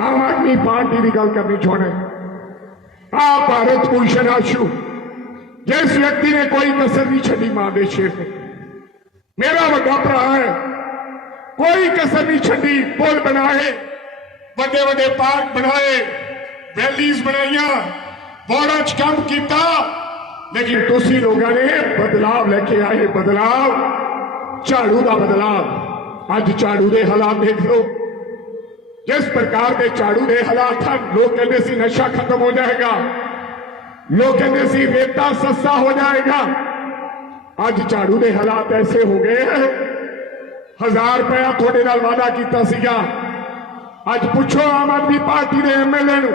Aam Aadmi party ਦੀ ਗੱਲ ਕਰਨੀ ਚਾਹੁੰਦਾ ਆ ਭਾਰਤ ਭੂਸ਼ਣ ਆਸ਼ੂ, ਜਿਸ ਵਿਅਕਤੀ ਨੇ ਕੋਈ ਕਸਰ ਨਹੀਂ ਛੱਡੀ ਮਾਂ ਦੇ ਸ਼ੇਰ ਨੇ ਮੇਰਾ ਵੱਡਾ ਭਰਾ ਹੈ, ਕੋਈ ਕਸਰ ਨਹੀਂ ਛੱਡੀ, ਪੁਲ ਬਣਾਏ ਵੱਡੇ ਵੱਡੇ ਪਾਰਕ ਬਣਾਏ ਵੈਲੀਜ਼ ਬਣਾਈਆਂ ਵਾਰਡਾਂ 'ਚ ਕੰਮ ਕੀਤਾ, ਲੇਕਿਨ ਤੁਸੀਂ ਲੋਕਾਂ ਨੇ ਬਦਲਾਵ ਲੈ ਕੇ ਆਏ, ਬਦਲਾਵ ਝਾੜੂ ਦਾ ਬਦਲਾਵ। ਅੱਜ ਝਾੜੂ ਦੇ ਹਾਲਾਤ ਦੇਖ ਲਓ। ਜਿਸ ਪ੍ਰਕਾਰ ਦੇ ਝਾੜੂ ਦੇ ਹਾਲਾਤ ਹਨ, ਲੋਕ ਕਹਿੰਦੇ ਸੀ ਨਸ਼ਾ ਖਤਮ ਹੋ ਜਾਏਗਾ। ਲੋਕ ਕਹਿੰਦੇ ਸੀ ਰੇਤਾ ਸਸਤਾ ਹੋ ਜਾਏਗਾ। ਅੱਜ ਝਾੜੂ ਦੇ ਹਾਲਾਤ ਐਸੇ ਹੋ ਗਏ ਹੈ। ਹਜ਼ਾਰ ਰੁਪਇਆ ਤੁਹਾਡੇ ਨਾਲ ਵਾਅਦਾ ਕੀਤਾ ਸੀਗਾ। ਅੱਜ ਪੁੱਛੋ ਆਮ ਆਦਮੀ ਪਾਰਟੀ ਦੇ ਐਮਐਲਏ ਨੂੰ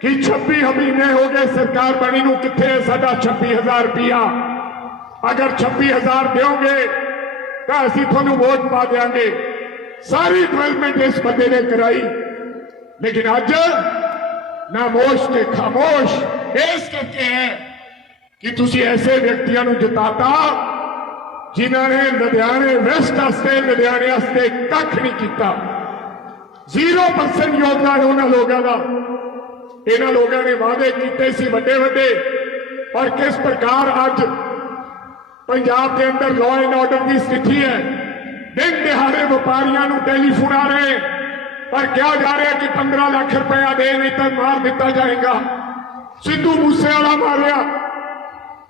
ਕਿ 26 ਮਹੀਨੇ ਹੋ ਗਏ ਸਰਕਾਰ ਬਣੀ ਨੂੰ ਕਿੱਥੇ ਹੈ ਸਾਡਾ 26000 ਰੁਪਇਆ? ਅਗਰ 26000 ਦਿਓਗੇ ਤਾਂ ਅਸੀਂ ਤੁਹਾਨੂੰ ਵੋਟ ਪਾ ਦੇਾਂਗੇ ਸਾਰੀ ਡਿਵੈਲਪਮੈਂਟ ਇਸ ਬੰਦੇ ਨੇ ਕਰਾਈ। ਲੇਕਿਨ ਅੱਜ ਨਾਮੋਸ਼ ਤੇ ਖਾਮੋਸ਼। ਇਸ ਕਰਕੇ ਹੈ ਕਿ ਤੁਸੀਂ ਐਸੇ ਵਿਅਕਤੀਆਂ ਨੂੰ ਜਿਤਾਤਾ ਜਿਨ੍ਹਾਂ ਨੇ ਲੁਧਿਆਣੇ ਵੈਸਟ ਵਾਸਤੇ, ਲੁਧਿਆਣੇ ਵਾਸਤੇ ਕੱਖ ਨਹੀਂ ਕੀਤਾ। 0% ਯੋਗਦਾਨ ਉਹਨਾਂ ਲੋਕਾਂ ਦਾ। ਇਹਨਾਂ ਲੋਕਾਂ ਨੇ ਵਾਅਦੇ ਕੀਤੇ ਸੀ ਵੱਡੇ ਵੱਡੇ। ਪਰ ਕਿਸ ਪ੍ਰਕਾਰ ਅੱਜ ਪੰਜਾਬ ਦੇ ਅੰਦਰ ਲਾਅ ਐਂਡ ਆਰਡਰ ਦੀ ਸਥਿਤੀ ਹੈ ਦਿਨ ਦਿਹਾੜੇ ਵਪਾਰੀਆਂ ਨੂੰ ਟੈਲੀਫੋਨ ਆ ਰਹੇ ਪਰ ਕਿਹਾ ਜਾ ਰਿਹਾ ਕਿ 15 ਲੱਖ ਰੁਪਇਆ ਦੇ ਨਹੀਂ ਤਾਂ ਮਾਰ ਦਿੱਤਾ ਜਾਏਗਾ। ਸਿੱਧੂ ਮੂਸੇਵਾਲਾ ਮਾਰਿਆ।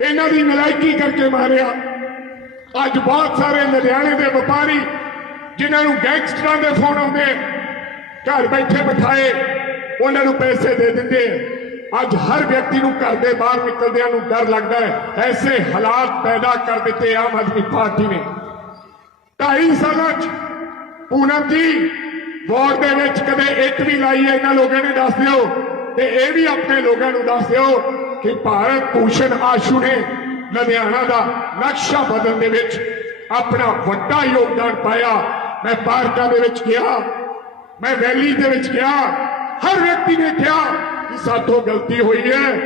ਇਹਨਾਂ ਦੀ ਨਲਾਇਕੀ ਕਰਕੇ ਮਾਰਿਆ। ਅੱਜ ਬਹੁਤ ਸਾਰੇ ਲੁਧਿਆਣੇ ਦੇ ਵਪਾਰੀ ਜਿਨ੍ਹਾਂ ਨੂੰ ਗੈਂਗਸਟਰਾਂ ਦੇ ਫੋਨ ਆਉਂਦੇ, ਘਰ ਬੈਠੇ ਬਿਠਾਏ, ਉਹਨਾਂ ਨੂੰ ਪੈਸੇ ਦੇ ਦਿੰਦੇ। ਅੱਜ ਹਰ ਵਿਅਕਤੀ ਨੂੰ ਘਰ ਦੇ ਬਾਹਰ ਨਿਕਲਦਿਆਂ ਨੂੰ ਡਰ ਲੱਗਦਾ ਹੈ। ਐਸੇ ਹਾਲਾਤ ਪੈਦਾ ਕਰ ਦਿੱਤੇ ਆਮ ਆਦਮੀ ਪਾਰਟੀ ਨੇ। ਢਾਈ ਸਾਲਾਂ ਚ ਪੂਨਮ ਜੀ ਵੋਟ ਦੇ ਵਿੱਚ ਕਦੇ ਇੱਕ ਵੀ ਲਾਈ ਹੈ, ਇਹਨਾਂ ਲੋਕਾਂ ਨੇ ਦੱਸ ਦਿਓ। ਤੇ ਇਹ ਵੀ ਆਪਣੇ ਲੋਕਾਂ ਨੂੰ ਦੱਸ ਦਿਓ ਕਿ ਭਾਰਤ ਭੂਸ਼ਣ ਆਸ਼ੂ ਨੇ ਲੁਧਿਆਣਾ ਦਾ ਨਕਸ਼ਾ ਬਦਲਣ ਦੇ ਵਿੱਚ ਆਪਣਾ ਵੱਡਾ ਯੋਗਦਾਨ ਪਾਇਆ। ਮੈਂ ਪਾਰਕਾਂ ਦੇ ਵਿੱਚ ਗਿਆ, ਮੈਂ ਵੈਲੀ ਦੇ ਵਿੱਚ ਗਿਆ, ਹਰ ਵਿਅਕਤੀ ਨੇ ਕਿਹਾ ਕਿ ਸਾਥੋਂ ਗਲਤੀ ਹੋਈ ਹੈ।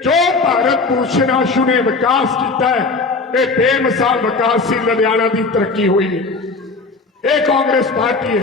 ਜੋ ਭਾਰਤ ਭੂਸ਼ਣ ਆਸ਼ੂ ਨੇ ਵਿਕਾਸ ਕੀਤਾ ਹੈ ਇਹ ਬੇਮਿਸਾਲ ਵਿਕਾਸ ਸੀ ਲੁਧਿਆਣਾ ਦੀ ਤਰੱਕੀ ਹੋਈ। ਹੈ ਇਹ ਕਾਂਗਰਸ ਪਾਰਟੀ ਹੈ।